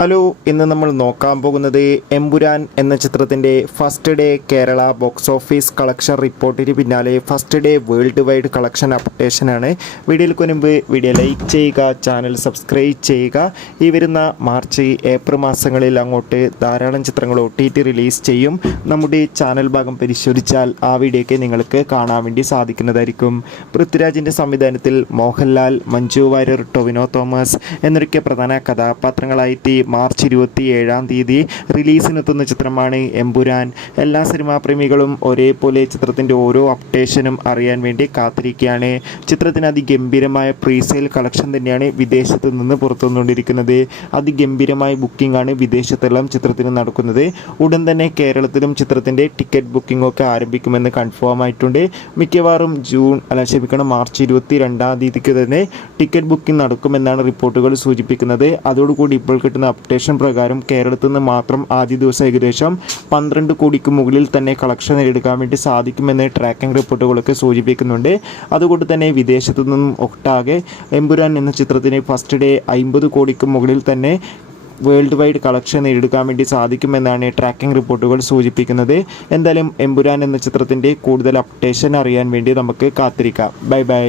Hello ഇന്ന് നമ്മൾ നോക്കാൻ പോകുന്നത് എമ്പുരാൻ എന്ന ചിത്രത്തിന്റെ first day Kerala box office collection റിപ്പോർട്ടിന് പിന്നാലെ first day world wide collection അപ്ഡേഷനാണ് വീഡിയോയിൽ മുൻപ് വീഡിയോ ലൈക്ക് ചെയ്യുക ചാനൽ സബ്സ്ക്രൈബ് ചെയ്യുക. ഈ വരുന്ന മാർച്ച് ഏപ്രിൽ മാസങ്ങളിൽ അങ്ങോട്ട് ധാരാളം ചിത്രങ്ങൾ ഒ റിലീസ് ചെയ്യും. നമ്മുടെ ചാനൽ ഭാഗം പരിശോധിച്ചാൽ ആ വീഡിയോയ്ക്ക് നിങ്ങൾക്ക് കാണാൻ വേണ്ടി സാധിക്കുന്നതായിരിക്കും. പൃഥ്വിരാജിന്റെ സംവിധാനത്തിൽ മോഹൻലാൽ മഞ്ജു വാര്യർ ടൊവിനോ തോമസ് എന്നൊക്കെ പ്രധാന കഥാപാത്രങ്ങളായിട്ട് മാർച്ച് ഇരുപത്തി ഏഴാം തീയതി റിലീസിനെത്തുന്ന ചിത്രമാണ് എമ്പുരാൻ. എല്ലാ സിനിമാ പ്രേമികളും ഒരേപോലെ ചിത്രത്തിന്റെ ഓരോ അപ്ഡേഷനും അറിയാൻ വേണ്ടി കാത്തിരിക്കുകയാണ്. ചിത്രത്തിന് അതിഗംഭീരമായ പ്രീസെയിൽ കളക്ഷൻ തന്നെയാണ് വിദേശത്ത് നിന്ന് പുറത്തു വന്നുകൊണ്ടിരിക്കുന്നത് അതിഗംഭീരമായ ബുക്കിംഗ് ആണ് വിദേശത്തെല്ലാം ചിത്രത്തിന് നടക്കുന്നത്. ഉടൻ തന്നെ കേരളത്തിലും ചിത്രത്തിന്റെ ടിക്കറ്റ് ബുക്കിംഗ് ഒക്കെ ആരംഭിക്കുമെന്ന് കൺഫേം ആയിട്ടുണ്ട്. മിക്കവാറും ജൂൺ അല്ല ക്ഷമിക്കണം മാർച്ച് ഇരുപത്തി രണ്ടാം തീയതിക്ക് തന്നെ ടിക്കറ്റ് ബുക്കിംഗ് നടക്കുമെന്നാണ് റിപ്പോർട്ടുകൾ സൂചിപ്പിക്കുന്നത്. അതോടുകൂടി ഇപ്പോൾ കിട്ടുന്ന അപ്ഡേഷൻ പ്രകാരം കേരളത്തിൽ നിന്ന് മാത്രം ആദ്യ ദിവസം ഏകദേശം പന്ത്രണ്ട് കോടിക്ക് മുകളിൽ തന്നെ കളക്ഷൻ നേടിയെടുക്കാൻ വേണ്ടി സാധിക്കുമെന്ന് ട്രാക്കിംഗ് റിപ്പോർട്ടുകളൊക്കെ സൂചിപ്പിക്കുന്നുണ്ട്. അതുകൊണ്ട് തന്നെ വിദേശത്തു നിന്നും ഒട്ടാകെ എമ്പുരാൻ എന്ന ചിത്രത്തിന് ഫസ്റ്റ് ഡേ അമ്പത് കോടിക്ക് മുകളിൽ തന്നെ വേൾഡ് വൈഡ് കളക്ഷൻ നേടിയെടുക്കാൻ വേണ്ടി സാധിക്കുമെന്നാണ് ട്രാക്കിംഗ് റിപ്പോർട്ടുകൾ സൂചിപ്പിക്കുന്നത്. എന്തായാലും എമ്പുരാൻ എന്ന ചിത്രത്തിന്റെ കൂടുതൽ അപ്ഡേഷൻ അറിയാൻ വേണ്ടി നമുക്ക് കാത്തിരിക്കാം. Bye bye